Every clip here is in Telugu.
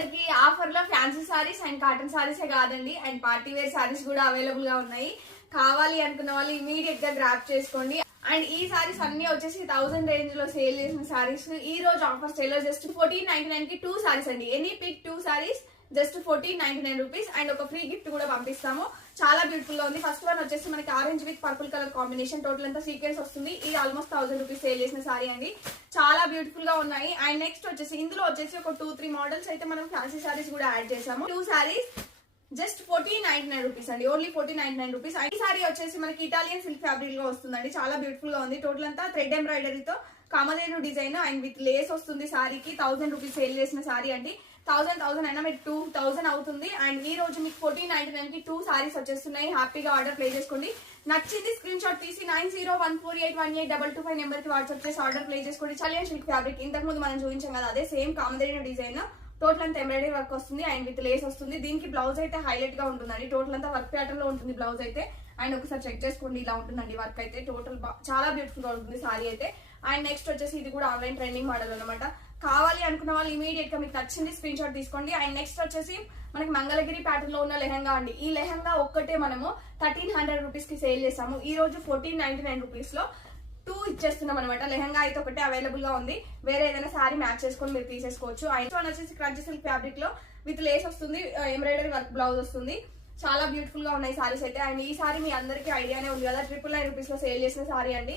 అందరికి ఆఫర్ లో ఫ్యాన్సీ సారీస్ అండ్ కాటన్ సారీసే కాదండి అండ్ పార్టీ వేర్ సారీస్ కూడా అవైలబుల్ గా ఉన్నాయి. కావాలి అనుకున్న వాళ్ళు ఇమీడియట్ గా గ్రాప్ చేసుకోండి. అండ్ ఈ సారీస్ అన్ని వచ్చేసి 1000 రేంజ్ లో సేల్ చేసిన సారీస్ ఈ రోజు ఆఫర్ సేల్ లో జస్ట్ 1499 కి 2 సారీస్ అండి. Any pick 2 sarees just 1499 rupees and ఒక ఫ్రీ గిఫ్ట్ కూడా పంపిస్తాము. చాలా బ్యూటిఫుల్ గా ఉంది. ఫస్ట్ వన్ వచ్చేసి మనకి orange with purple colour combination, total అంతా సీక్వెన్స్ వస్తుంది. ఇది ఆల్మోస్ట్ 1000 రూపీస్ సేల్ చేసిన సారీ అండి. చాలా బ్యూటిఫుల్ గా ఉన్నాయి. అండ్ నెక్స్ట్ వచ్చేసి ఇందులో వచ్చేసి ఒక 2-3 మోడల్స్ అయితే మనం ఫ్యాన్సీ సారీస్ కూడా యాడ్ చేసాము. 2 సారీస్ జస్ట్ 1499 రూపీస్ అండి. Only 1499 rupees. ఈ సారీ వచ్చేసి మనకి ఇటాలియన్ సిల్క్ ఫ్యాబ్రిక్ లో వస్తుందండి. చాలా బ్యూటిఫుల్ గా ఉంది. టోటల్ అంతా థ్రెడ్ ఎంబ్రాయిడరీతో Kamadhenu design and with lace వస్తుంది. సారీకి 1000 రూపీస్ సేల్ చేసిన సారీ అండి. 1000 అయినా మీకు 2000 అవుతుంది. అండ్ ఈ రోజు మీకు 1499 కి 2 సారీస్ వచ్చేస్తున్నాయి. హ్యాపీగా ఆర్డర్ ప్లేస్ చేసుకోండి. నచ్చింది స్క్రీన్ షాట్ తీసి 9014818225 నెంబర్ కి వాట్సాప్ చేసి ఆర్డర్ ప్లేస్ చేసుకోండి. ఇటాలియన్ సిల్క్ ఫ్యాబ్రిక్ ఇంతకు ముందు మనం చూపించాం కదా, అదే సేమ్ కామధేను డిజైన్. టోటల్ అంతా ఎంబ్రాయిడరీ వర్క్ వస్తుంది అండ్ విత్ లేస్ వస్తుంది. దీనికి బ్లౌజ్ అయితే హైలైట్ గా ఉంటుందండి. టోటల్ అంతా వర్క్ ప్యాటర్న్ లో ఉంటుంది బ్లౌజ్ అయితే. అండ్ ఒకసారి చెక్ చేసుకోండి, ఇలా ఉంటుందండి వర్క్ అయితే. టోటల్ చాలా బ్యూటిఫుల్ గా ఉంటుంది సారీ అయితే. అండ్ నెక్స్ట్ వచ్చేసి ఇది కూడా ఆన్లైన్ ట్రెండింగ్ మోడల్ అనమాట. కావాలి అనుకున్న వాళ్ళు ఇమీడియట్ గా మీకు నచ్చింది స్క్రీన్ షాట్ తీసుకోండి. అండ్ నెక్స్ట్ వచ్చేసి మనకి మంగళగిరి ప్యాటర్న్ లో ఉన్న లెహంగా అండి. ఈ లెహంగా ఒక్కటే మనము 1300 రూపీస్ కి సేల్ చేసాము. ఈ రోజు 1499 రూపీస్ లో 2 ఇచ్చేస్తున్నాం అనమాట. లెహంగా అయితే ఒకటే అవైలబుల్ గా ఉంది. వేరే ఏదైనా సారీ మ్యాచ్ చేసుకొని మీరు తీసేసుకోవచ్చు. అండ్ వన్ వచ్చేసి క్రంచీ సిల్క్ ఫ్యాబ్రిక్ లో విత్ లేస్ వస్తుంది, ఎంబ్రాయిడరీ వర్క్ బ్లౌజ్ వస్తుంది. చాలా బ్యూటిఫుల్ గా ఉన్నాయి సారీస్ అయితే. అండ్ ఈ సారీ మీ అందరికీ ఐడియానే ఉంది కదా, 999 రూపీస్ లో సేల్ చేసిన సారీ అండి.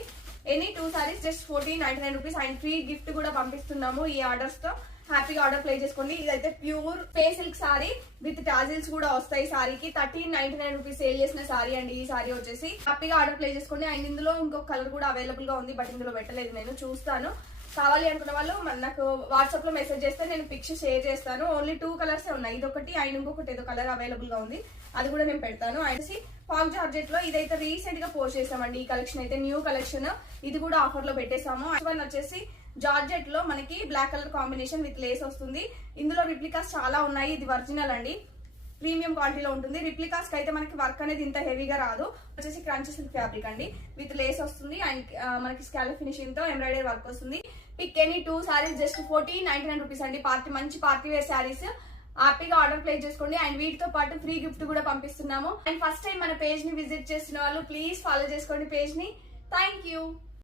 Any 2 sarees just 1499 rupees and free gift కూడా పంపిస్తున్నాము ఈ ఆర్డర్స్ తో. హ్యాపీగా ఆర్డర్ ప్లే చేసుకోండి. ఇదైతే pure pay silk sorry with tassels కూడా వస్తాయి సారీకి. 1399 రూపీస్ సేల్ చేసిన సారీ అండి ఈ సారీ వచ్చేసి. హ్యాపీగా ఆర్డర్ ప్లే చేసుకోండి. అండ్ ఇందులో ఇంకొక కలర్ కూడా అవైలబుల్ గా ఉంది, బట్ ఇందులో పెట్టలేదు, నేను చూస్తాను. కావాలి అనుకున్న వాళ్ళు నాకు వాట్సాప్ లో మెసేజ్ చేస్తే నేను పిక్స్ షేర్ చేస్తాను. ఓన్లీ 2 కలర్స్ ఉన్నాయి, ఇదొకటి అండ్ ఇంకొకటి ఏదో కలర్ అవైలబుల్ గా ఉంది, అది కూడా నేను పెడతాను. అండ్ పాక్ జార్జెట్ లో ఇదైతే రీసెంట్ గా పోస్ట్ చేసామండి. ఈ కలెక్షన్ అయితే న్యూ కలెక్షన్, ఇది కూడా ఆఫర్ లో పెట్టేసాము. వన్ వచ్చేసి జార్జెట్ లో మనకి black colour combination with lace వస్తుంది. ఇందులో రిప్లికాస్ చాలా ఉన్నాయి. ఇది ఒరిజినల్ అండి, ప్రీమియం క్వాలిటీలో ఉంటుంది. రిప్లికాస్ కి అయితే మనకి వర్క్ అనేది ఇంత హెవీగా రాదు. వచ్చేసి క్రంచీ సిల్క్ ఫ్యాబ్రిక్ అండి, విత్ లేస్ వస్తుంది అండ్ మనకి స్కాలప్ ఫినిషింగ్ తో ఎంబ్రాయిడరీ వర్క్ వస్తుంది. Pick any 2 sarees just 1499 rupees అండి. మంచి పార్టీ వేర్ సారీస్. హ్యాపీగా ఆర్డర్ ప్లేస్ చేసుకోండి. అండ్ వీటితో పాటు ఫ్రీ గిఫ్ట్ కూడా పంపిస్తున్నాము. అండ్ ఫస్ట్ టైం మన పేజ్ ని విజిట్ చేస్తున్న వాళ్ళు ప్లీజ్ ఫాలో చేసుకోండి పేజ్ ని. Thank you.